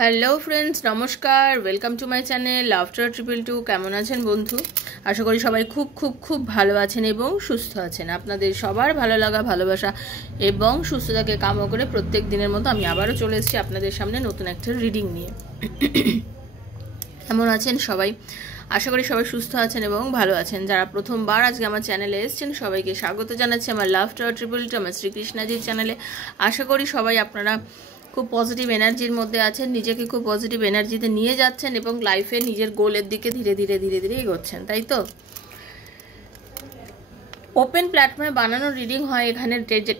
Hello friends, নমস্কার। Welcome to my channel after 222। কেমন আছেন বন্ধু? আশা করি সবাই খুব খুব খুব ভালো আছেন এবং সুস্থ আছেন। আপনাদের সবার ভালো লাগা, ভালোবাসা এবং সুস্থতাকে কামনা করে প্রত্যেক দিনের মতো আমি আবারও চলে এসেছি আপনাদের সামনে নতুন একটা রিডিং নিয়ে। কেমন আছেন সবাই? আশা করি সবাই সুস্থ আছেন এবং ভালো আছেন। যারা প্রথমবার আজকে আমার চ্যানেলে এসেছেন সবাইকে স্বাগত জানাচ্ছি আমার লাফটার 222, আমার শ্রীকৃষ্ণাজির চ্যানেলে। আশা করি সবাই আপনারা খুব পজিটিভ এনার্জির মধ্যে আছেন, নিজেকে খুব পজিটিভ এনার্জিতে নিয়ে যাচ্ছেন এবং লাইফে নিজের গোলের দিকে ধীরে ধীরে ধীরে ধীরে এগোচ্ছেন, তাই তো? ওপেন প্ল্যাটফর্মে বানানো রিডিং হয়।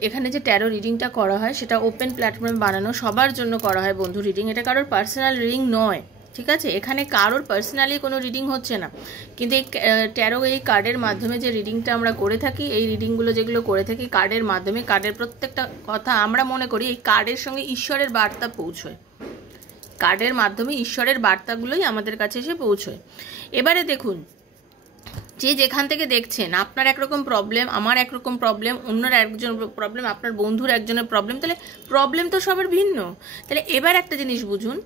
এখানে যে ট্যারো রিডিংটা করা হয় সেটা ওপেন প্ল্যাটফর্মে বানানো, সবার জন্য করা হয় বন্ধু রিডিং। এটা কারোর পার্সোনাল রিডিং নয়, ঠিক আছে? এখানে কারোর পার্সোনালি কোনো রিডিং হচ্ছে না, কিন্তু এই ট্যারো এই কার্ডের মাধ্যমে যে রিডিংটা আমরা করে থাকি, এই রিডিংগুলো যেগুলো করে থাকি কার্ডের মাধ্যমে, কার্ডের প্রত্যেকটা কথা আমরা মনে করি এই কার্ডের সঙ্গে ঈশ্বরের বার্তা পৌঁছয়। কার্ডের মাধ্যমে ঈশ্বরের বার্তাগুলোই আমাদের কাছে এসে পৌঁছয়। এবারে দেখুন, যে যেখান থেকে দেখছেন, আপনার একরকম প্রবলেম, আমার একরকম প্রবলেম, অন্যের একজন প্রবলেম, আপনার বন্ধুর একজনের প্রবলেম, তাহলে প্রবলেম তো সবার ভিন্ন। তাহলে এবার একটা জিনিস বুঝুন,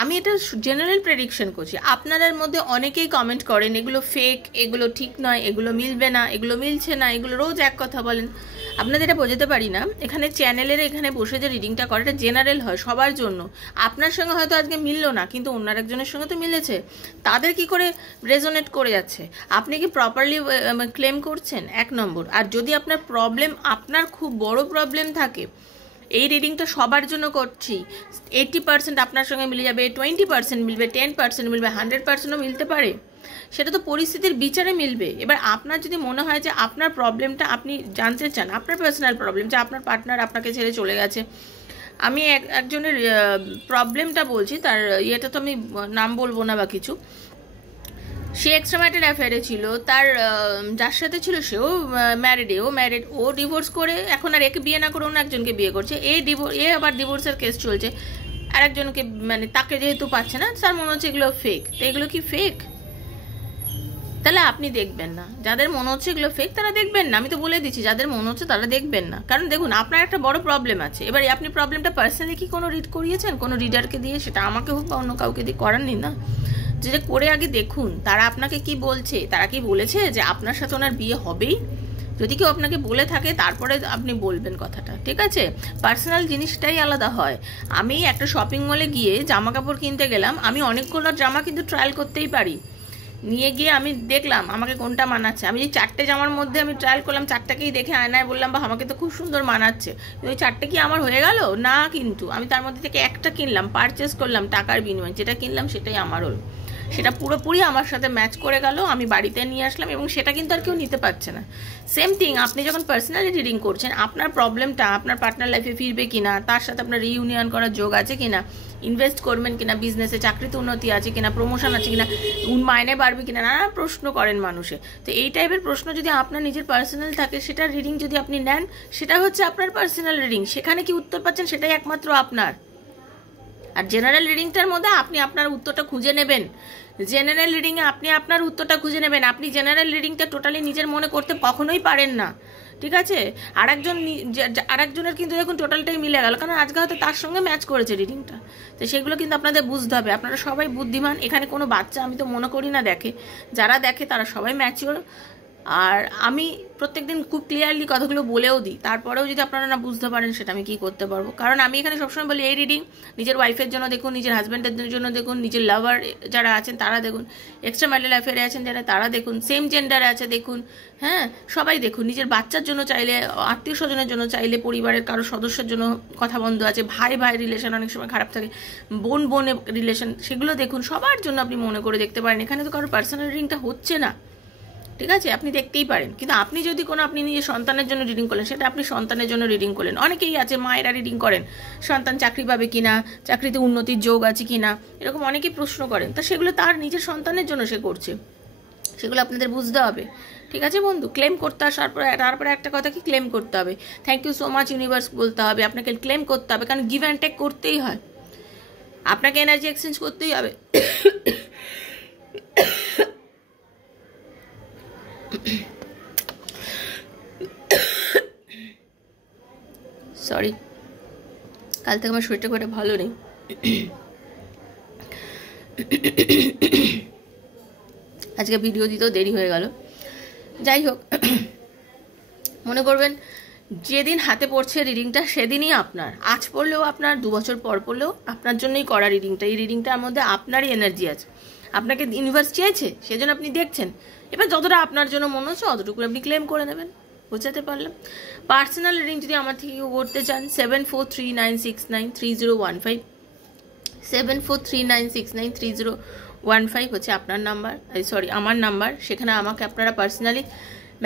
আমি এটা জেনারেল প্রেডিকশন করছি। আপনাদের মধ্যে অনেকেই কমেন্ট করেন এগুলো ফেক, এগুলো ঠিক নয়, এগুলো মিলবে না, এগুলো মিলছে না, এগুলো রোজ এক কথা বলেন। আপনাদের এটা বোঝাতে পারি না, এখানে চ্যানেলের এখানে বসে যে রিডিংটা করে এটা জেনারেল হয়, সবার জন্য। আপনার সঙ্গে হয়তো আজকে মিললো না, কিন্তু অন্য একজনের সঙ্গে তো মিলেছে, তাদের কি করে রেজোনেট করে যাচ্ছে? আপনি কি প্রপারলি ক্লেম করছেন? এক নম্বর। আর যদি আপনার প্রবলেম, আপনার খুব বড় প্রবলেম থাকে, এই রিডিংটা সবার জন্য করছি, 80% আপনার সঙ্গে মিলে যাবে, 20% মিলবে, 10% মিলবে, 100%ও মিলতে পারে, সেটা তো পরিস্থিতির বিচারে মিলবে। এবার আপনার যদি মনে হয় যে আপনার প্রবলেমটা আপনি জানতে চান, আপনার পার্সোনাল প্রবলেম, যে আপনার পার্টনার আপনাকে ছেড়ে চলে গেছে, আমি একজনের প্রবলেমটা বলছি, তার ইয়েটা তো আমি নাম বলবো না বা কিছু। সে এক্সট্রা ম্যারিটাল অ্যাফেয়ারে ছিল, তার যার সাথে ছিল সেও ম্যারিড, ও ডিভোর্স করে এখন আর একে বিয়ে না করে অন্য একজনকে বিয়ে করছে। এ আবার ডিভোর্সের কেস চলছে, আর একজনকে, মানে তাকে যেহেতু পাচ্ছে না, তার মনে হচ্ছে এগুলো ফেক। তো এগুলো কি ফেক? তাহলে আপনি দেখবেন না। যাদের মনে হচ্ছে এগুলো ফেক তারা দেখবেন না, আমি তো বলে দিচ্ছি, যাদের মনে হচ্ছে তারা দেখবেন না। কারণ দেখুন, আপনার একটা বড় প্রবলেম আছে। এবার আপনি প্রবলেমটা পার্সোনালি কি কোনো রিড করিয়েছেন কোনো রিডারকে দিয়ে? সেটা আমাকে হোক বা অন্য কাউকে দিয়ে করাননি না। যেটা করে আগে দেখুন তারা আপনাকে কি বলছে। তারা কি বলেছে যে আপনার সাথে ওনার বিয়ে হবেই? যদি কেউ আপনাকে বলে থাকে তারপরে আপনি বলবেন কথাটা, ঠিক আছে? পার্সোনাল জিনিসটাই আলাদা হয়। আমি একটা শপিং মলে গিয়ে জামা কাপড় কিনতে গেলাম, আমি অনেকগুলো জামা কিন্তু ট্রায়াল করতেই পারি। নিয়ে গিয়ে আমি দেখলাম আমাকে কোনটা মানাচ্ছে। আমি যে 4টে জামার মধ্যে আমি ট্রায়াল করলাম, 4টাকেই দেখে আয়নায় বললাম বা আমাকে তো খুব সুন্দর মানাচ্ছে, ওই 4টে কি আমার হয়ে গেল না? কিন্তু আমি তার মধ্যে থেকে একটা কিনলাম, পারচেস করলাম টাকার বিনিময়ে, যেটা কিনলাম সেটাই আমার হলো, সেটা পুরোপুরি আমার সাথে ম্যাচ করে গেল, আমি বাড়িতে নিয়ে আসলাম এবং সেটা কিন্তু আর কেউ নিতে পারছে না। সেম থিং, আপনি যখন পার্সোনালি রিডিং করছেন, আপনার প্রবলেমটা আপনার পার্টনার লাইফে ফিরবে কিনা, তার সাথে আপনার রিইউনিয়ন করার যোগ আছে কিনা, ইনভেস্ট করবেন কিনা, বিজনেসে চাকরিতে উন্নতি আছে কিনা, প্রমোশন আছে কিনা, মাইনে বাড়বে কিনা, নানা প্রশ্ন করেন মানুষে। তো এই টাইপের প্রশ্ন যদি আপনার নিজের পার্সোনাল থাকে, সেটার রিডিং যদি আপনি নেন, সেটা হচ্ছে আপনার পার্সোনাল রিডিং। সেখানে কি উত্তর পাচ্ছেন সেটাই একমাত্র আপনার। আর জেনারেল রিডিংটার মধ্যে আপনি আপনার উত্তরটা খুঁজে নেবেন। জেনারেল রিডিংয়ে আপনি আপনার উত্তরটা খুঁজে নেবেন। আপনি জেনারেল রিডিংটা টোটালি নিজের মনে করতে কখনোই পারেন না, ঠিক আছে? আরেকজনের কিন্তু দেখুন টোটালটাই মিলে গেল, কারণ আজকে হয়তো তার সঙ্গে ম্যাচ করেছে রিডিংটা। তো সেগুলো কিন্তু আপনাদের বুঝতে হবে। আপনারা সবাই বুদ্ধিমান, এখানে কোনো বাচ্চা আমি তো মনে করি না দেখে। যারা দেখে তারা সবাই ম্যাচিওর। আর আমি প্রত্যেকদিন খুব ক্লিয়ারলি কথাগুলো বলেও দিই, তারপরেও যদি আপনারা না বুঝতে পারেন সেটা আমি কি করতে পারবো? কারণ আমি এখানে সবসময় বলি এই রিডিং নিজের ওয়াইফের জন্য দেখুন, নিজের হাজব্যান্ডের জন্য দেখুন, নিজের লাভার যারা আছেন তারা দেখুন, এক্সট্রা ম্যারিটাল অ্যাফেয়ারে আছেন যারা তারা দেখুন, সেম জেন্ডারে আছে দেখুন, হ্যাঁ সবাই দেখুন। নিজের বাচ্চার জন্য চাইলে, আত্মীয় স্বজনের জন্য চাইলে, পরিবারের কারো সদস্যের জন্য কথা বন্ধ আছে, ভাই ভাই রিলেশন অনেক সময় খারাপ থাকে, বোন বোনের রিলেশন, সেগুলো দেখুন। সবার জন্য আপনি মনে করে দেখতে পারেন। এখানে তো কারো পার্সোনাল রিডিংটা হচ্ছে না, ঠিক আছে? আপনি দেখতেই পারেন। কিন্তু আপনি যদি কোনো, আপনি নিজের সন্তানের জন্য রিডিং করলেন, সেটা আপনি সন্তানের জন্য রিডিং করলেন। অনেকেই আছে মায়েরা রিডিং করেন, সন্তান চাকরি পাবে কিনা, চাকরিতে উন্নতির যোগ আছে কিনা, এরকম অনেকেই প্রশ্ন করেন। তা সেগুলো তার নিজের সন্তানের জন্য সে করছে, সেগুলো আপনাদের বুঝতে হবে, ঠিক আছে বন্ধু? ক্লেম করতে আসার পরে তারপরে একটা কথা কি, ক্লেম করতে হবে। Thank you so much universe বলতে হবে, আপনাকে ক্লেম করতে হবে, কারণ গিভ অ্যান্ড টেক করতেই হয়, আপনাকে এনার্জি এক্সচেঞ্জ করতেই হবে। সরি, কাল থেকে আমার শরীরটা খুব একটা ভালো নেই। আজকে ভিডিও দিতেও দেরি হয়ে গেল। যাই হোক, মনে করবেন যেদিন হাতে পড়ছে রিডিংটা সেদিনই আপনার, আজ পড়লেও আপনার, 2 বছর পর পড়লেও আপনার জন্যই করা রিডিংটা। এই রিডিংটার মধ্যে আপনারই এনার্জি আছে, আপনাকে ইউনিভার্স চেয়েছে সেজন্য আপনি দেখছেন। এবার যতটা আপনার জন্য মনে হচ্ছে অতটুকু আপনি ক্লেম করে নেবেন। বুঝতে পারলাম? পার্সোনাল রিডিং যদি আমার থেকে কেউ করতে চান 7439693015, 7439693015 হচ্ছে আপনার নাম্বার, সরি আমার নাম্বার। সেখানে আমাকে আপনারা পার্সোনালি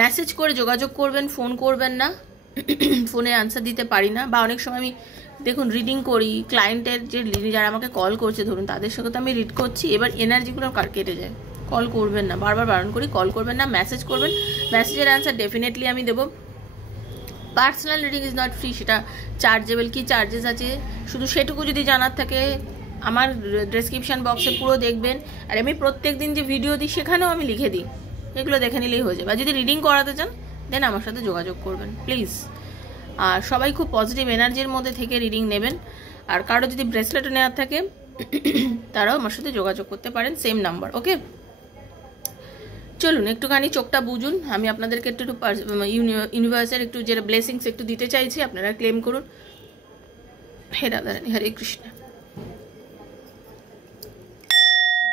মেসেজ করে যোগাযোগ করবেন, ফোন করবেন না। ফোনে আনসার দিতে পারি না, বা অনেক সময় আমি দেখুন রিডিং করি, ক্লায়েন্টের যে যারা আমাকে কল করছে ধরুন তাদের সাথে তো আমি রিড করছি, এবার এনার্জিগুলো কেটে যায়। কল করবেন না, বারবার বারণ করি, কল করবেন না, মেসেজ করবেন। মেসেজের অ্যান্সার ডেফিনেটলি আমি দেবো। Personal reading is not free, সেটা চার্জেবল। কি চার্জেস আছে শুধু সেটুকু যদি জানার থাকে আমার ডেসক্রিপশান বক্সে পুরো দেখবেন। আর আমি প্রত্যেক দিন যে ভিডিও দিই সেখানেও আমি লিখে দিই, এগুলো দেখে নিলেই হয়ে যাবে। আর যদি রিডিং করাতে চান দেন আমার সাথে যোগাযোগ করবেন প্লিজ। আর সবাই খুব পজিটিভ এনার্জির মধ্যে থেকে রিডিং নেবেন। আর কারো যদি ব্রেসলেটও নেওয়ার থাকে তারাও আমার সাথে যোগাযোগ করতে পারেন, সেম নাম্বার। ওকে, চলুন একটুখানি চোখটা বুঝুন। আমি আপনাদেরকে একটু ইউনিভার্সের একটু যে ব্লেসিংস একটু দিতে চাইছি, আপনারা ক্লেম করুন। হে রাধারানী, হরে কৃষ্ণ।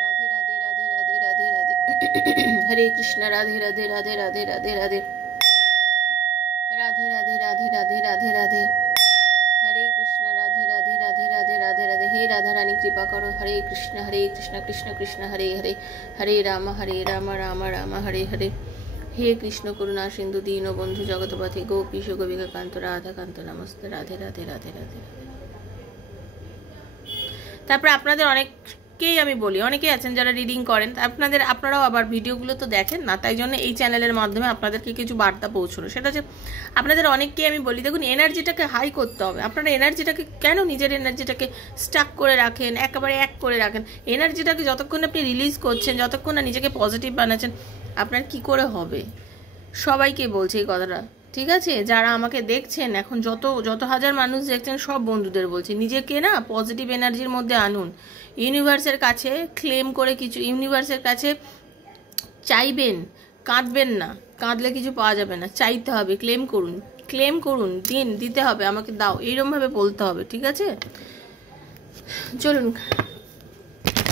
রাধে রাধে রাধে রাধে রাধে রাধে, হরে কৃষ্ণ। রাধে রাধে রাধে রাধে রাধে রাধে, রাধে রাধে রাধে রাধে রাধে রাধে, হরে কৃষ্ণ। রাধে রাধে রাধে রাধে রাধে রাধে। হে রাধা রানী কৃপা করো। হরে কৃষ্ণ কৃষ্ণ কৃষ্ণ হরে হরে, হরে রাম রাম রাম হরে হরে। হে কৃষ্ণ করুণা সিন্ধু দীনবন্ধু জগৎপথে গোপীশ গোপিকা কান্ত রাধা কান্ত নমস্তে। রাধে রাধে রাধে রাধে। তারপরে আপনাদের অনেককেই আমি বলি, অনেকেই আছেন যারা রিডিং করেন, আপনারাও আবার ভিডিওগুলো তো দেখেন না, তাই জন্য এই চ্যানেলের মাধ্যমে আপনাদেরকে কিছু বার্তা পৌঁছলো। সেটা হচ্ছে আপনাদের অনেককেই আমি বলি, দেখুন এনার্জিটাকে হাই করতে হবে। আপনারা এনার্জিটাকে কেন নিজের এনার্জিটাকে স্টাক করে রাখেন, একেবারে এক করে রাখেন? এনার্জিটাকে যতক্ষণ আপনি রিলিজ করছেন, যতক্ষণ না নিজেকে পজিটিভ বানাচ্ছেন, আপনার কি করে হবে? সবাইকে বলছে এই কথাটা, ঠিক আছে? যারা আমাকে দেখছেন এখন, যত হাজার মানুষ দেখছেন, সব বন্ধুদের বলছি, নিজেকে না পজিটিভ এনার্জির মধ্যে আনুন। ইউনিভার্সের কাছে ক্লেম করে কিছু, ইউনিভার্সের কাছে চাইবেন, কাঁদবেন না। কাঁদলে কিছু পাওয়া যাবে না, চাইতে হবে। ক্লেম করুন, দিতে হবে, আমাকে দাও, এইরকমভাবে বলতে হবে, ঠিক আছে? চলুন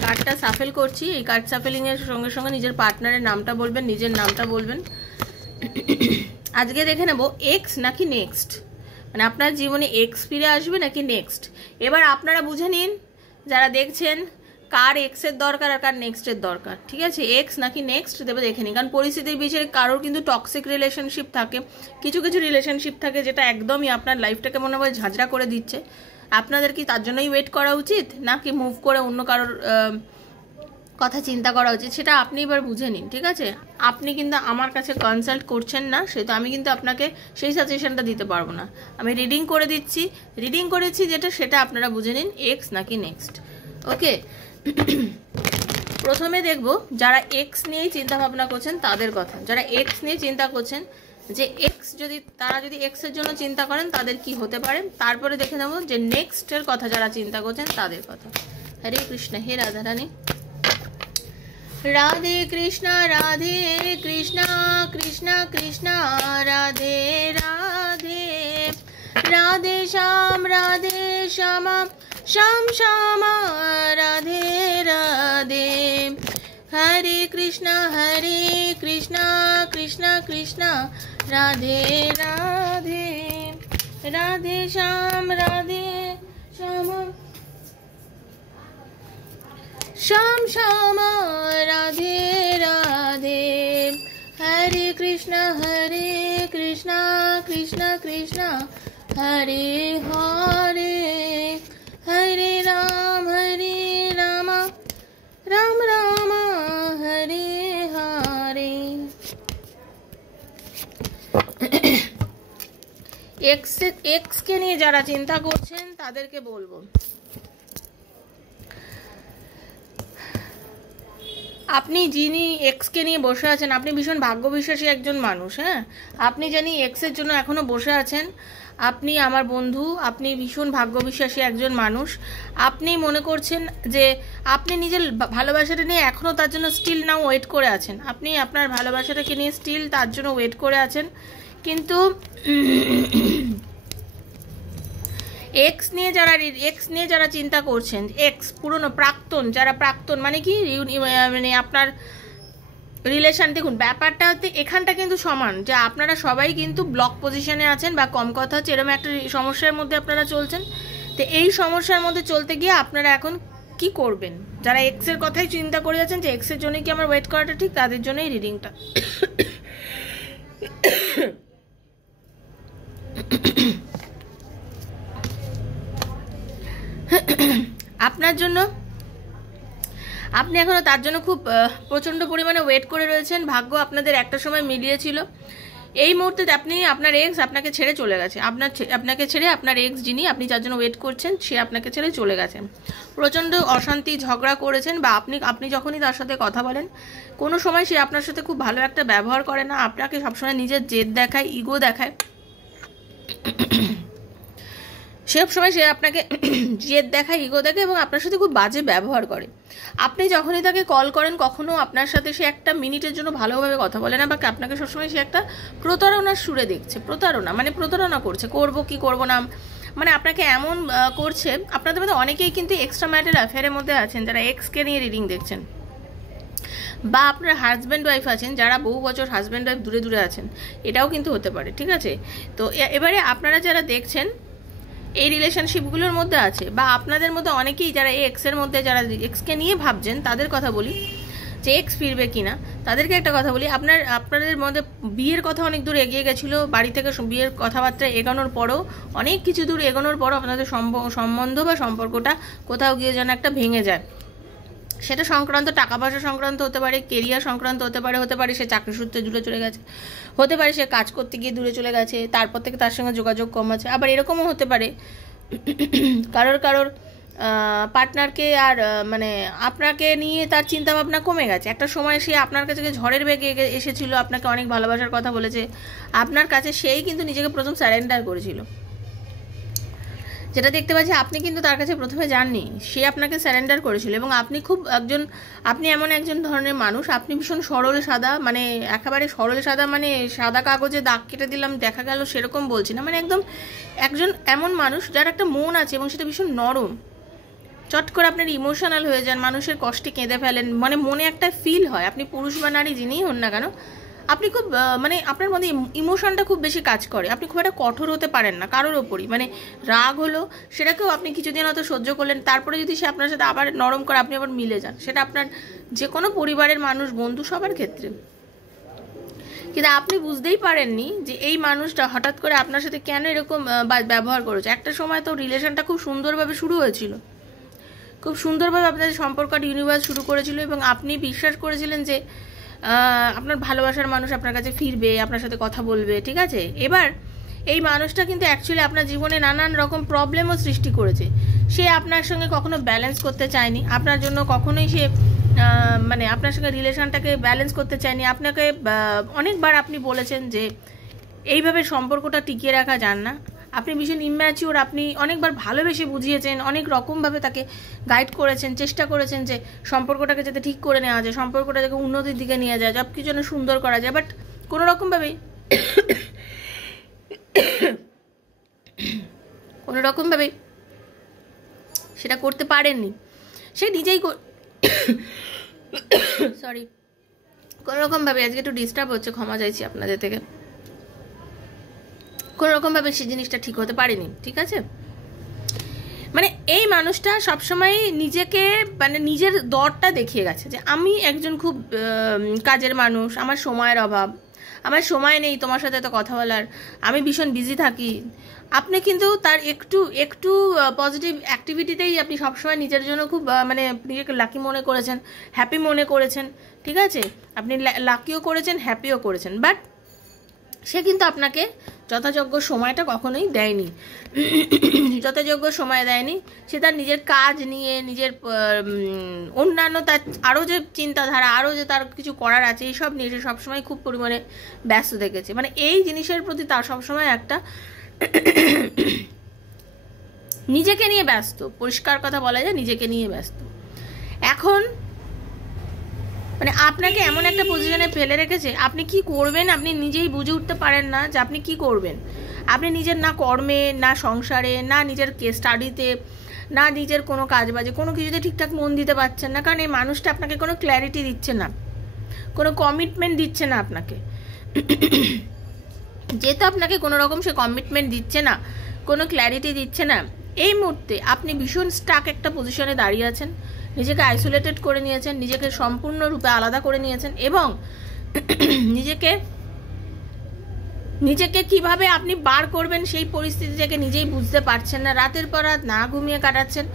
কার্ডটা সাফেল করছি। এই কার্ড সাফেলিংয়ের সঙ্গে সঙ্গে নিজের পার্টনারের নামটা বলবেন, নিজের নামটা বলবেন। আজকে দেখে নেব এক্স নাকি নেক্সট, মানে আপনার জীবনে এক্স ফিরে আসবে নাকি নেক্সট। এবার আপনারা বুঝে নিন যারা দেখছেন, কার এক্সের দরকার আর কার নেক্সটের দরকার, ঠিক আছে? এক্স নাকি নেক্সট দেবে দেখে নিন। কারণ পরিস্থিতির বিষয়ে কারোর কিন্তু টক্সিক রিলেশনশিপ থাকে, কিছু রিলেশনশিপ থাকে যেটা একদমই আপনার লাইফটাকে মনে হয় ঝাঁঝরা করে দিচ্ছে। আপনাদের কি তার জন্যই ওয়েট করা উচিত, নাকি মুভ করে অন্য কারোর কথা চিন্তা করা উচিত, সেটা আপনি এবার বুঝে নিন, ঠিক আছে? আপনি কিন্তু আমার কাছে কনসাল্ট করছেন না, সেটা আমি কিন্তু আপনাকে সেই সাজেশনটা দিতে পারবো না। আমি রিডিং করে দিচ্ছি, রিডিং করেছি যেটা, সেটা আপনারা বুঝে নিন এক্স নাকি নেক্সট। ওকে, প্রথমে দেখব যারা এক্স নিয়েই চিন্তা ভাবনা করছেন তাদের কথা। যারা এক্স নিয়ে চিন্তা করছেন যে তারা যদি এক্সের জন্য চিন্তা করেন তাদের কি হতে পারে, তারপরে দেখে নেব যে নেক্সটের কথা যারা চিন্তা করছেন তাদের কথা। হরে কৃষ্ণ। হে রাধারানী। রাধে কৃষ্ণ কৃষ্ণ কৃষ্ণ রাধে রাধে, রাধে শ্যাম শ্যাম শ্যাম রাধে রাধে, হরে কৃষ্ণ কৃষ্ণ কৃষ্ণ রাধে রাধে, রাধে শ্যাম শ্যাম শ্যাম রাধে রাধে, হরে কৃষ্ণ কৃষ্ণ কৃষ্ণ হরে হরে, হরে রাম রাম রাম হরে হরে। এক্স কে নিয়ে যারা চিন্তা করছেন তাদেরকে বলবো, আপনি যিনি এক্সকে নিয়ে বসে আছেন, আপনি ভীষণ ভাগ্য বিশ্বাসী একজন মানুষ। হ্যাঁ, আপনি জানি এক্সের জন্য এখনো বসে আছেন, আপনি আমার বন্ধু, আপনি ভীষণ ভাগ্যবিশ্বাসী একজন মানুষ। আপনি মনে করছেন যে আপনি নিজের ভালোবাসাটা নিয়ে এখনও তার জন্য স্টিল নাও ওয়েট করে আছেন, আপনি আপনার ভালোবাসাটাকে নিয়ে স্টিল তার জন্য ওয়েট করে আছেন। কিন্তু এক্স নিয়ে যারা চিন্তা করছেন, এক্স পুরনো প্রাক্তন, যারা প্রাক্তন মানে কি মানে আপনার রিলেশন, দেখুন ব্যাপারটা হচ্ছে এখানটা কিন্তু সমান, যে আপনারা সবাই কিন্তু ব্লক পজিশনে আছেন বা কম কথা হচ্ছে এরকম একটা সমস্যার মধ্যে আপনারা চলছেন। তো এই সমস্যার মধ্যে চলতে গিয়ে আপনারা এখন কি করবেন? যারা এক্সের কথাই চিন্তা করে আছেন যে এক্সের জন্যই কি আমার ওয়েট করাটা ঠিক, তাদের জন্যই রিডিংটা। আপনার জন্য, আপনি এখনও তার জন্য খুব প্রচণ্ড পরিমাণে ওয়েট করে রয়েছেন। ভাগ্য আপনাদের একটা সময় মিলিয়েছিল। এই মুহূর্তে আপনি, আপনার এক্স আপনাকে ছেড়ে চলে গেছে, আপনাকে ছেড়ে আপনার এক্স যিনি আপনি যার জন্য ওয়েট করছেন সে আপনাকে ছেড়ে চলে গেছেন। প্রচণ্ড অশান্তি ঝগড়া করেছেন, বা আপনি যখনই তার সাথে কথা বলেন কোনো সময় সে আপনার সাথে খুব ভালো একটা ব্যবহার করে না, আপনাকে সবসময় নিজের জেদ দেখায়, ইগো দেখায়। সব সময় সে আপনাকে জেদ দেখায়, ইগো দেখায় এবং আপনার সাথে খুব বাজে ব্যবহার করে। আপনি যখনই তাকে কল করেন কখনো আপনার সাথে সে একটা মিনিটের জন্য ভালোভাবে কথা বলে না, বা আপনাকে সবসময় সে একটা প্রতারণার সুরে দেখছে। প্রতারণা মানে প্রতারণা করছে, করবো কি করবো না, মানে আপনাকে এমন করছে। আপনাদের মধ্যে অনেকেই কিন্তু এক্সট্রা ম্যারিটাল অ্যাফেয়ারের মধ্যে আছেন যারা এক্সকে নিয়ে রিডিং দেখছেন, বা আপনার হাজব্যান্ড ওয়াইফ আছেন যারা বহু বছর হাজব্যান্ড ওয়াইফ দূরে দূরে আছেন, এটাও কিন্তু হতে পারে, ঠিক আছে? তো এবারে আপনারা যারা দেখছেন এই রিলেশনশিপগুলোর মধ্যে আছে, বা আপনাদের মধ্যে অনেকেই যারা এই এক্সের মধ্যে, যারা এক্সকে নিয়ে ভাবছেন তাদের কথা বলি, যে এক্স ফিরবে কিনা, তাদেরকে একটা কথা বলি। আপনাদের মধ্যে বিয়ের কথা অনেক দূর এগিয়ে গেছিলো, বাড়ি থেকে বিয়ের কথাবার্তা এগোনোর পরও, অনেক কিছু দূর এগোনোর পরও আপনাদের সম্বন্ধ বা সম্পর্কটা কোথাও গিয়ে যেন একটা ভেঙে যায়। সেটা সংক্রান্ত টাকা পয়সা সংক্রান্ত হতে পারে, কেরিয়ার সংক্রান্ত হতে পারে সে চাকরি সূত্রে দূরে চলে গেছে, হতে পারে সে কাজ করতে গিয়ে দূরে চলে গেছে, তারপর থেকে তার সঙ্গে যোগাযোগ কম আছে। আবার এরকমও হতে পারে কারোর পার্টনারকে আর মানে আপনাকে নিয়ে তার চিন্তা ভাবনা কমে গেছে। একটা সময় সে আপনার কাছে ঝড়ের বেগে এসেছিল, আপনাকে অনেক ভালোবাসার কথা বলেছে আপনার কাছে, সেই কিন্তু নিজেকে প্রথম স্যারেন্ডার করেছিল। যেটা দেখতে পাচ্ছি আপনি কিন্তু তার কাছে প্রথমে যাননি, সে আপনাকে স্যারেন্ডার করেছিল। এবং আপনি এমন একজন ধরনের মানুষ, আপনি ভীষণ সরল সাদা, মানে একেবারে সরল সাদা, মানে সাদা কাগজে দাগ কেটে দিলাম দেখা গেল সেরকম বলছি না, মানে একজন এমন মানুষ যার একটা মন আছে এবং সেটা ভীষণ নরম। চট করে আপনার ইমোশনাল হয়ে যান, মানুষের কষ্টে কেঁদে ফেলেন, মানে মনে একটা ফিল হয়, আপনি পুরুষ বা নারী যিনিই হন না কেন, আপনি খুব মানে আপনার মধ্যে ইমোশনটা খুব বেশি কাজ করে। আপনি খুব একটা কঠোর হতে পারেন না কারোর ওপরই, মানে রাগ হলো সেটাকেও আপনি কিছুদিন হয়তো সহ্য করলেন, তারপরে যদি সে আপনার সাথে আবার নরম করে আপনি আবার মিলে যান, সেটা আপনার যে কোনো পরিবারের মানুষ, বন্ধু, সবার ক্ষেত্রে। কিন্তু আপনি বুঝতেই পারেননি যে এই মানুষটা হঠাৎ করে আপনার সাথে কেন এরকম ব্যবহার করেছে। একটা সময় তো রিলেশনটা খুব সুন্দরভাবে শুরু হয়েছিল, খুব সুন্দরভাবে আপনাদের সম্পর্কটা ইউনিভার্স শুরু করেছিল, এবং আপনি বিশ্বাস করেছিলেন যে আপনার ভালোবাসার মানুষ আপনার কাছে ফিরবে, আপনার সাথে কথা বলবে, ঠিক আছে? এবার এই মানুষটা কিন্তু অ্যাকচুয়ালি আপনার জীবনে নানান রকম প্রবলেমও সৃষ্টি করেছে। সে আপনার সঙ্গে কখনো ব্যালেন্স করতে চায়নি, আপনার জন্য কখনোই সে মানে আপনার সঙ্গে রিলেশনটাকে ব্যালেন্স করতে চায়নি। আপনাকে অনেকবার আপনি বলেছেন যে এইভাবে সম্পর্কটা টিকিয়ে রাখা যান না, আপনি ভীষণ ইম্যাচিওর, আপনি অনেকবার ভালোবেসে বুঝিয়েছেন, অনেক রকমভাবে তাকে গাইড করেছেন, চেষ্টা করেছেন যে সম্পর্কটাকে যাতে ঠিক করে নেওয়া যায়, সম্পর্কটা যাতে উন্নতির দিকে নিয়ে যায়, সব কিছু যেন সুন্দর করা যায়, বাট কোনো রকমভাবেই সেটা করতে পারেননি। সে নিজেই সরি, কোনো রকমভাবে, আজকে একটু ডিস্টার্ব হচ্ছে, ক্ষমা চাইছি আপনাদের থেকে, কোনো রকমভাবে সেই জিনিসটা ঠিক হতে পারেনি, ঠিক আছে? মানে এই মানুষটা সবসময় নিজেকে, মানে নিজের দরটা দেখিয়ে গেছে যে আমি একজন খুব কাজের মানুষ, আমার সময়ের অভাব, আমার সময় নেই তোমার সাথে তো কথা বলার, আমি ভীষণ বিজি থাকি। আপনি কিন্তু তার একটু পজিটিভ অ্যাক্টিভিটিতেই আপনি সবসময় নিজের জন্য খুব মানে নিজেকে লাকি মনে করেছেন, হ্যাপি মনে করেছেন, ঠিক আছে? আপনি লাকিও করেছেন, হ্যাপিও করেছেন, বাট সে কিন্তু আপনাকে যথাযোগ্য সময়টা কখনোই দেয়নি, যথাযোগ্য সময় দেয়নি। সে তার নিজের কাজ নিয়ে, নিজের অন্যান্য তার আরও যে চিন্তাধারা, আরও যে তার কিছু করার আছে, এইসব নিয়ে সে সবসময় খুব পরিমাণে ব্যস্ত দেখেছে। মানে এই জিনিসের প্রতি তার সবসময় একটা নিজেকে নিয়ে ব্যস্ত, পরিষ্কার কথা বলা যায়, নিজেকে নিয়ে ব্যস্ত। এখন মানে আপনাকে এমন একটা পজিশনে ফেলে রেখেছে, আপনি কি করবেন আপনি নিজেই বুঝে উঠতে পারেন না যে আপনি কি করবেন। আপনি নিজের না কর্মে, না সংসারে, না নিজের স্টাডিতে, না নিজের কোনো কাজবাজে, কোনো কিছুতে ঠিকঠাক মন দিতে পারছেন না, কারণ এই মানুষটা আপনাকে কোনো ক্ল্যারিটি দিচ্ছে না, কোনো কমিটমেন্ট দিচ্ছে না আপনাকে। যেহেতু আপনাকে কোনো রকম সে কমিটমেন্ট দিচ্ছে না, কোনো ক্ল্যারিটি দিচ্ছে না, এই মুহূর্তে আপনি ভীষণ স্টাক একটা পজিশনে দাঁড়িয়ে আছেন, নিজেকে আইসোলেটেড করে নিয়েছেন, নিজেকে সম্পূর্ণরূপে আলাদা করে নিয়েছেন, এবং নিজেকে কিভাবে আপনি বার করবেন সেই পরিস্থিতি থেকে নিজেই বুঝতে পারছেন না। রাতের পর রাত না ঘুমিয়ে কাটাচ্ছেন,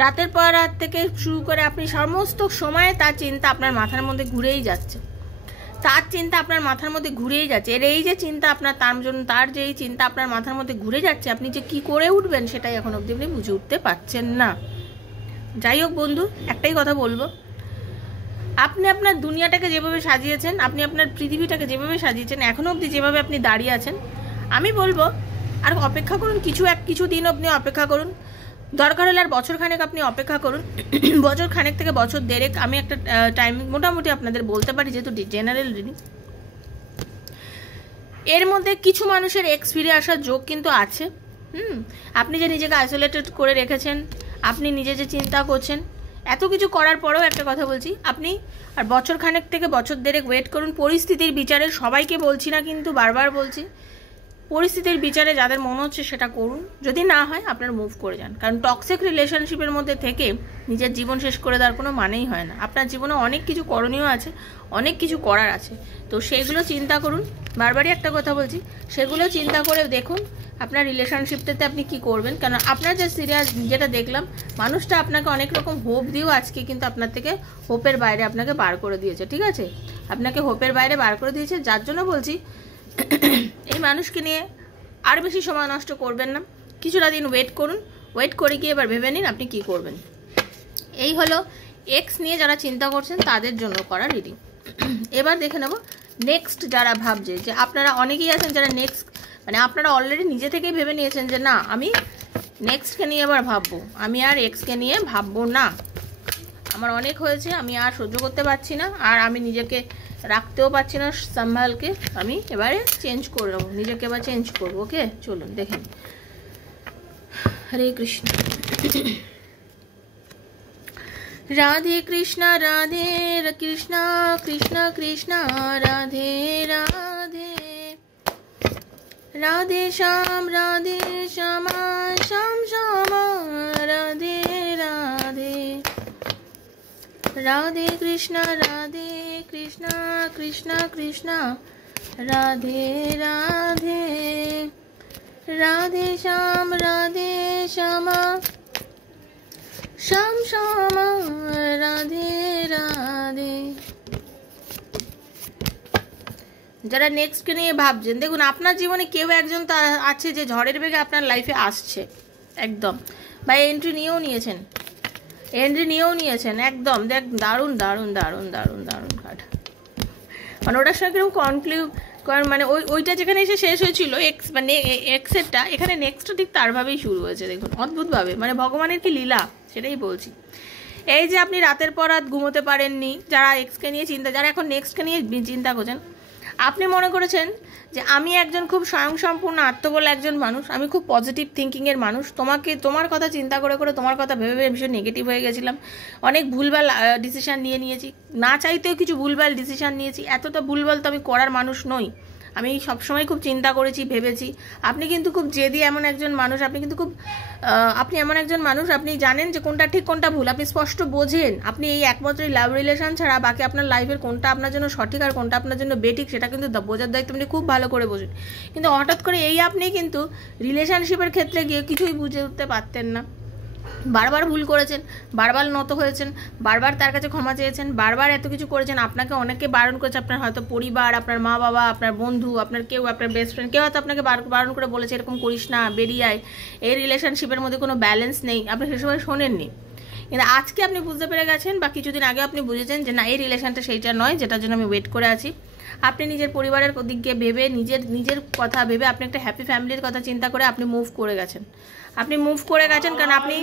রাতের পর রাত থেকে শুরু করে আপনি সমস্ত সময় তার চিন্তা আপনার মাথার মধ্যে ঘুরেই যাচ্ছে, তার চিন্তা আপনার মাথার মধ্যে ঘুরেই যাচ্ছে। এর এই যে চিন্তা আপনার, তার জন্য তার যে এই চিন্তা আপনার মাথার মধ্যে ঘুরে যাচ্ছে, আপনি যে কি করে উঠবেন সেটাই এখন অবধি আপনি বুঝে উঠতে পারছেন না। যাই হোক বন্ধু, একটাই কথা বলবো, আপনি আপনার দুনিয়াটাকে যেভাবে সাজিয়েছেন, আপনি আপনার পৃথিবীটাকে যেভাবে সাজিয়েছেন, এখনো অবধি যেভাবে আপনি দাঁড়িয়ে আছেন, আমি বলবো আর অপেক্ষা করুন, কিছু দিন আপনি অপেক্ষা করুন, দরকার হলে আর বছরখানেক আপনি অপেক্ষা করুন, বছরখানেক থেকে বছর দেড়েক, আমি একটা টাইম মোটামুটি আপনাদের বলতে পারি, যেহেতু জেনারেল রিডিং। এর মধ্যে কিছু মানুষের এক্স ফিরে আসার যোগ কিন্তু আছে। আপনি যে নিজেকে আইসোলেটেড করে রেখেছেন, আপনি নিজে যে চিন্তা করছেন, এত কিছু করার পরেও একটা কথা বলছি, আপনি আর বছরখানেক থেকে বছর দেড়েক ওয়েট করুন পরিস্থিতির বিচারে। সবাইকে বলছি না, কিন্তু বারবার বলছি, পরিস্থিতির বিচারে যাদের মনে হচ্ছে সেটা করুন, যদি না হয় আপনার মুভ করে যান। কারণ টক্সিক রিলেশনশিপের মধ্যে থেকে নিজের জীবন শেষ করে দেওয়ার কোনো মানেই হয় না। আপনার জীবনে অনেক কিছু করণীয় আছে, অনেক কিছু করার আছে, তো সেগুলো চিন্তা করুন। বারবারই একটা কথা বলছি, সেগুলো চিন্তা করে দেখুন আপনার রিলেশনশিপটাতে আপনি কি করবেন। কারণ আপনার যে সিরিয়াস যেটা দেখলাম, মানুষটা আপনাকে অনেক রকম হোপ দিয়েও আজকে কিন্তু আপনার থেকে হোপের বাইরে আপনাকে বার করে দিয়েছে, ঠিক আছে, আপনাকে হোপের বাইরে বার করে দিয়েছে। যার জন্য বলছি এই মানুষকে নিয়ে আর বেশি সময় নষ্ট করবেন না, কিছুটা দিন ওয়েট করুন, ওয়েট করে গিয়ে এবার ভেবে নিন আপনি কি করবেন। এই হলো এক্স নিয়ে যারা চিন্তা করছেন তাদের জন্য করা রিডিং। এবার দেখে নেব নেক্সট যারা ভাবছে, যে আপনারা অনেকেই আছেন যারা নেক্সট মানে আপনারা অলরেডি নিজে থেকেই ভেবে নিয়েছেন যে না, আমি নেক্সটকে নিয়ে এবার ভাববো, আমি আর এক্সকে নিয়ে ভাববো না, আমার অনেক হয়েছে, আমি আর সহ্য করতে পারছি না, আর আমি নিজেকে রাখতেও পারছি না সম্ভালকে, আমি এবারে চেঞ্জ করে নেবো, নিজেকে এবার চেঞ্জ করবো। ওকে, চলুন দেখেন। হরে কৃষ্ণ, রাধে কৃষ্ণ রাধে কৃষ্ণ কৃষ্ণ কৃষ্ণ রাধে রাধে, রাধে শ্যাম শ্যাম শ্যাম রাধে রাধে, রাধে কৃষ্ণ কৃষ্ণ কৃষ্ণ রাধে রাধে, রাধে শ্যাম শ্যাম শ্যাম রাধে রাধে। যারা নেক্সটকে নিয়ে ভাবছেন, দেখুন আপনার জীবনে কেউ একজন তা আছে যে ঝড়ের বেগে আপনার লাইফে আসছে একদম, বা এন্ট্রি নিয়েও নিয়েছেন একদম। দেখ, দারুণ দারুণ দারুণ দারুণ দারুণ কার্ড, মানে ওটার সঙ্গে কিরকম কনক্লুড, মানে ওইটা যেখানে এসে শেষ হয়েছিল এক্স, মানে এক্সেরটা, এখানে নেক্সটটা ঠিক তারভাবেই শুরু হয়েছে। দেখুন অদ্ভুতভাবে, মানে ভগবানের কি লীলা সেটাই বলছি। এই যে আপনি রাতের পর রাত ঘুমোতে পারেননি, যারা এক্সকে নিয়ে চিন্তা, যারা এখন নেক্সটকে নিয়ে চিন্তা করছেন, আপনি মনে করেছেন যে আমি একজন খুব স্বয়ংসম্পূর্ণ আত্মবল একজন মানুষ, আমি খুব পজিটিভ থিঙ্কিংয়ের মানুষ, তোমার কথা চিন্তা করে তোমার কথা ভেবে ভীষণ নেগেটিভ হয়ে গেছিলাম, অনেক ভুলভাল ডিসিশান নিয়েছি, না চাইতেও কিছু ভুলভাল ডিসিশান নিয়েছি। এতটা ভুলভাল তো আমি করার মানুষ নই, আমি সবসময় খুব চিন্তা করেছি, ভেবেছি। আপনি কিন্তু খুব জেদি এমন একজন মানুষ, আপনি এমন একজন মানুষ, আপনি জানেন যে কোনটা ঠিক কোনটা ভুল, আপনি স্পষ্ট বোঝেন। আপনি এই একমাত্র লাভ রিলেশন ছাড়া বাকি আপনার লাইফের কোনটা আপনার জন্য সঠিক আর কোনটা আপনার জন্য বেঠিক সেটা কিন্তু বোঝার দায়িত্ব আপনি খুব ভালো করে বোঝেন। কিন্তু হঠাৎ করে আপনি কিন্তু রিলেশনশিপের ক্ষেত্রে গিয়ে কিছুই বুঝে উঠতে পারতেন না, বারবার ভুল করেছেন, বারবার নত হয়েছেন, বারবার তার কাছে ক্ষমা চেয়েছেন, বারবার এত কিছু করেছেন, আপনাকে অনেকে বারণ করেছে, আপনার হয়তো পরিবার, আপনার মা বাবা, আপনার বন্ধু, আপনার কেউ, আপনার বেস্ট ফ্রেন্ড, কেউ হয়তো আপনাকে বারণ করে বলেছে এরকম করিস না, বেরিয়ে আয়, এই রিলেশনশিপের মধ্যে কোনো ব্যালেন্স নেই, আপনি সে সময় শোনেননি। কিন্তু আজকে আপনি বুঝতে পেরে গেছেন, বা কিছুদিন আগে আপনি বুঝেছেন যে না, এই রিলেশনটা সেইটা নয় যেটার জন্য আমি ওয়েট করে আছি, আপনি নিজের পরিবারের দিকে ভেবে নিজের কথা ভেবে আপনি একটা হ্যাপি ফ্যামিলির কথা চিন্তা করে আপনি মুভ করে গেছেন। কারণ আপনি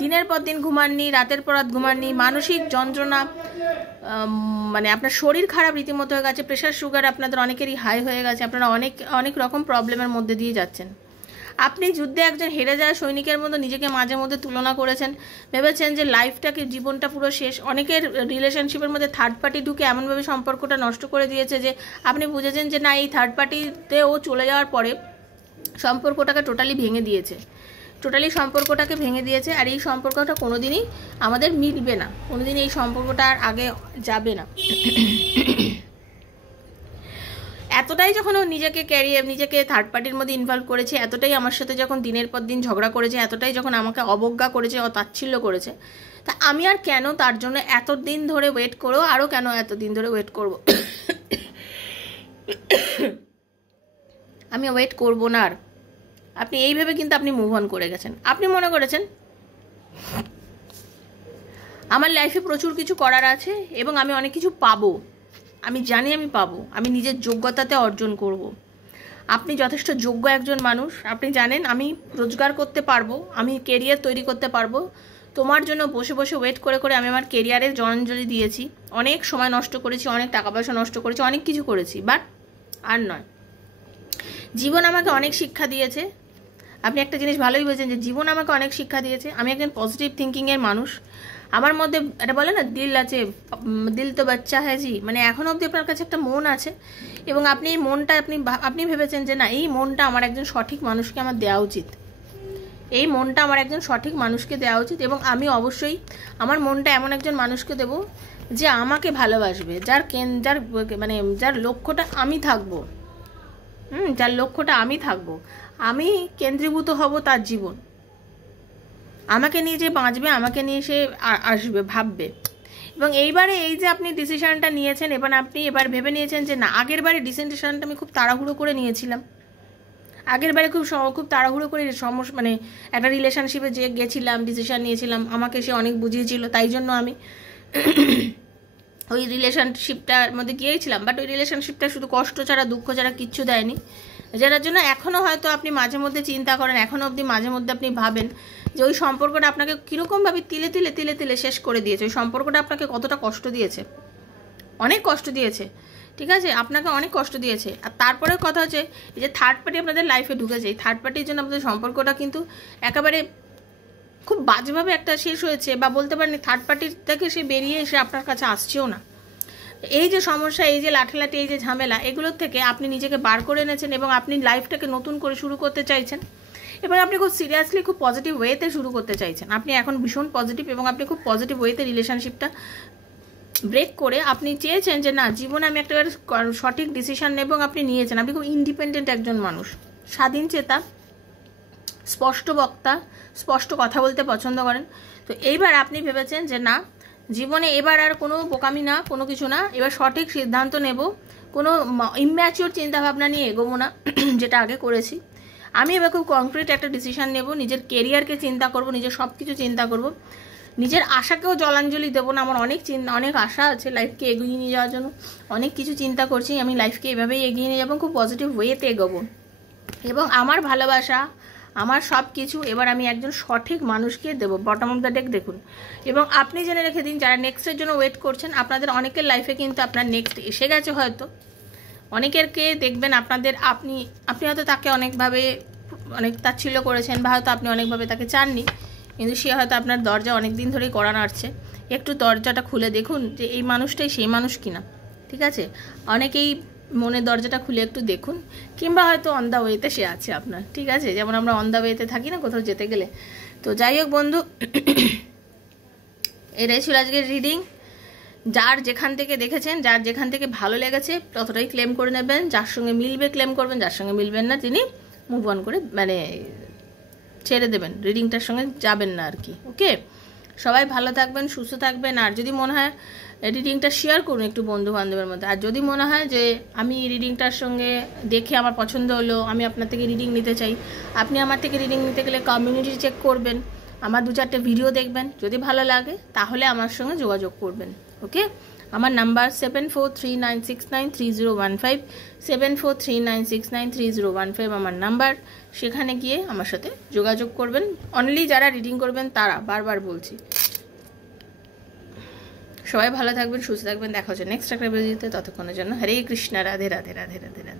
দিনের পর দিন ঘুমাননি, রাতের পর রাত ঘুমাননি, মানসিক যন্ত্রণা, মানে আপনার শরীর খারাপ রীতিমতো হয়ে গেছে, প্রেশার সুগার আপনাদের অনেকেরই হাই হয়ে গেছে, আপনারা অনেক রকম প্রবলেমের মধ্যে দিয়ে যাচ্ছেন। আপনি যুদ্ধে একজন হেরে যাওয়া সৈনিকের মতো নিজেকে মাঝে মধ্যে তুলনা করেছেন, ভেবেছেন যে লাইফটাকে, জীবনটা পুরো শেষ। অনেকের রিলেশনশিপের মধ্যে থার্ড পার্টি ঢুকে এমনভাবে সম্পর্কটা নষ্ট করে দিয়েছে যে আপনি বুঝেছেন যে না, এই থার্ড পার্টিতে ও চলে যাওয়ার পরে সম্পর্কটাকে টোটালি ভেঙে দিয়েছে, আর এই সম্পর্কটা কোনোদিনই আমাদের মিলবে না, কোনোদিন এই সম্পর্কটা আর আগে যাবে না। এতটাই যখন ও নিজেকে থার্ড পার্টির মধ্যে ইনভলভ করেছে, এতটাই আমার সাথে যখন দিনের পর দিন ঝগড়া করেছে, এতটাই যখন আমাকে অবজ্ঞা করেছে, তাচ্ছিল্য করেছে, তা আমি আর কেন তার জন্য এতদিন ধরে ওয়েট করবো, আরও কেন এতদিন ধরে ওয়েট করব? আমি ওয়েট করবো না আর। আপনি এইভাবে কিন্তু আপনি মুভ অন করে গেছেন। আপনি মনে করেছেন আমার লাইফে প্রচুর কিছু করার আছে এবং আমি অনেক কিছু পাবো, আমি জানি আমি পাবো, আমি নিজের যোগ্যতাতে অর্জন করব। আপনি যথেষ্ট যোগ্য একজন মানুষ, আপনি জানেন আমি রোজগার করতে পারবো, আমি কেরিয়ার তৈরি করতে পারবো। তোমার জন্য বসে বসে ওয়েট করে করে আমি আমার কেরিয়ারের জলাঞ্জলি দিয়েছি, অনেক সময় নষ্ট করেছি, অনেক টাকা পয়সা নষ্ট করেছি, অনেক কিছু করেছি, বাট আর নয়। জীবন আমাকে অনেক শিক্ষা দিয়েছে। আপনি একটা জিনিস ভালোই বলছেন যে জীবন আমাকে অনেক শিক্ষা দিয়েছে। আমি একজন পজিটিভ থিঙ্কিংয়ের মানুষ, আমার মধ্যে এটা বলে না দিল আছে, দিল তো বাচ্চা হ্যাঁ জি, মানে এখনও অবধি আপনার কাছে একটা মন আছে এবং আপনি এই মনটা আপনি ভেবেছেন যে না, এই মনটা আমার একজন সঠিক মানুষকে আমার দেওয়া উচিত, এই মনটা আমার একজন সঠিক মানুষকে দেওয়া উচিত এবং আমি অবশ্যই আমার মনটা এমন একজন মানুষকে দেব যে আমাকে ভালোবাসবে, যার লক্ষ্যটা আমি থাকবো, আমি কেন্দ্রীভূত হব তার জীবন, আমাকে নিয়ে যে বাঁচবে, আমাকে নিয়ে সে আসবে, ভাববে। এবং এইবারে এই যে আপনি ডিসিশনটা নিয়েছেন, এবার ভেবে নিয়েছেন যে না, আগের বারে ডিসিশনটা আমি খুব তাড়াহুড়ো করে নিয়েছিলাম, আগের বারে খুব তাড়াহুড়ো করে মানে একটা রিলেশনশিপে যে গেছিলাম, ডিসিশন নিয়েছিলাম, আমাকে সে অনেক বুঝিয়েছিল, তাই জন্য আমি ওই রিলেশনশিপটার মধ্যে গিয়েছিলাম, বাট ওই রিলেশনশিপটা শুধু কষ্ট ছাড়া, দুঃখ ছাড়া কিচ্ছু দেয়নি, যার জন্য এখনও হয়তো আপনি মাঝে মধ্যে চিন্তা করেন, এখনও অবধি মাঝে মধ্যে আপনি ভাবেন যে ওই সম্পর্কটা আপনাকে কীরকমভাবে তিলে তিলে শেষ করে দিয়েছে, ওই সম্পর্কটা আপনাকে কতটা কষ্ট দিয়েছে, অনেক কষ্ট দিয়েছে, ঠিক আছে, আপনাকে অনেক কষ্ট দিয়েছে। আর তারপরে কথা হচ্ছে এই যে থার্ড পার্টি আপনাদের লাইফে ঢুকেছে, এই থার্ড পার্টির জন্য আপনাদের সম্পর্কটা কিন্তু একেবারে খুব বাজেভাবে একটা শেষ হয়েছে, বা বলতে পারেন থার্ড পার্টির থেকে সে বেরিয়ে এসে আপনার কাছে আসছেও না। এই যে সমস্যা, এই যে লাঠালাঠি, এই যে ঝামেলা, এগুলোর থেকে আপনি নিজেকে বার করে এনেছেন এবং আপনি লাইফটাকে নতুন করে শুরু করতে চাইছেন এবং আপনি খুব সিরিয়াসলি, খুব পজিটিভ ওয়েতে শুরু করতে চাইছেন। আপনি এখন ভীষণ পজিটিভ এবং আপনি খুব পজিটিভ ওয়েতে রিলেশনশিপটা ব্রেক করে আপনি চেয়েছেন যে না, জীবনে আমি একটা সঠিক ডিসিশন নেব এবং আপনি নিয়েছেন। আপনি খুব ইন্ডিপেন্ডেন্ট একজন মানুষ, স্বাধীন চেতা, স্পষ্ট বক্তা, স্পষ্ট কথা বলতে পছন্দ করেন। তো এইবার আপনি ভেবেছেন যে না, জীবনে এবার আর কোনো বোকামি না, কোনো কিছু না, এবার সঠিক সিদ্ধান্ত নেব, কোনো ইম্যাচিওর চিন্তাভাবনা নিয়ে এগোবো না যেটা আগে করেছি। আমি এবার খুব কংক্রিট একটা ডিসিশন নেব, নিজের কেরিয়ারকে চিন্তা করব, নিজের সব কিছু চিন্তা করব, নিজের আশাকেও জলাঞ্জলি দেবো না। আমার অনেক আশা আছে লাইফকে এগিয়ে নিয়ে যাওয়ার জন্য, অনেক কিছু চিন্তা করছি, আমি লাইফকে এভাবেই এগিয়ে নিয়ে যাবো, খুব পজিটিভ ওয়েতে এগোবো এবং আমার ভালোবাসা, আমার সব কিছু এবার আমি একজন সঠিক মানুষকে দেবো। বটম অফ দ্য ডেক দেখুন। এবং আপনি জেনে রেখে দিন, যারা নেক্সটের জন্য ওয়েট করছেন, আপনাদের অনেকের লাইফে কিন্তু আপনার নেক্সট এসে গেছে, হয়তো অনেকেরকে দেখবেন আপনি হয়তো তাকে অনেক তাচ্ছিল্য করেছেন, বা হয়তো আপনি অনেকভাবে তাকে চাননি, কিন্তু সে হয়তো আপনার দরজা অনেক দিন ধরেই কড়া নাড়ছে। একটু দরজাটা খুলে দেখুন যে এই মানুষটাই সেই মানুষ কিনা, ঠিক আছে? অনেকেই মনের দরজাটা খুলে একটু দেখুন, কিংবা হয়তো অন দ্য ওয়েতে সে আছে আপনার, ঠিক আছে? যেমন আমরা অন দ্য ওয়েতে থাকি না কোথাও যেতে গেলে। তো যাই হোক বন্ধু, এটাই ছিল আজকের রিডিং। যার যেখান থেকে দেখেছেন, যার যেখান থেকে ভালো লেগেছে ততটাই ক্লেম করে নেবেন, যার সঙ্গে মিলবে ক্লেম করবেন, যার সঙ্গে মিলবেন না তিনি মুভ অন করে ছেড়ে দেবেন, রিডিংটার সঙ্গে যাবেন না আর কি। ওকে, সবাই ভালো থাকবেন, সুস্থ থাকবেন। আর যদি মনে হয় রিডিংটা শেয়ার করুন একটু বন্ধু বান্ধবের মধ্যে। আর যদি মনে হয় যে আমি রিডিংটার সঙ্গে দেখে আমার পছন্দ হলো, আমি আপনার থেকে রিডিং নিতে চাই, আপনি আমার থেকে রিডিং নিতে গেলে কমিউনিটি চেক করবেন, আমার 2-4টে ভিডিও দেখবেন, যদি ভালো লাগে তাহলে আমার সঙ্গে যোগাযোগ করবেন। ওকে, আমার নাম্বার 7439693015, 7439693015 আমার নাম্বার। সেখানে গিয়ে আমার সাথে যোগাযোগ করবেন। অনলি যারা রিডিং করবেন তারা, বারবার বলছি। সবাই ভালো থাকবেন, সুস্থ থাকবেন, দেখা হচ্ছে নেক্সট একটা ভিডিওতে। ততক্ষণের জন্য হরে কৃষ্ণ, রাধে রাধে রাধে রাধে রাধে।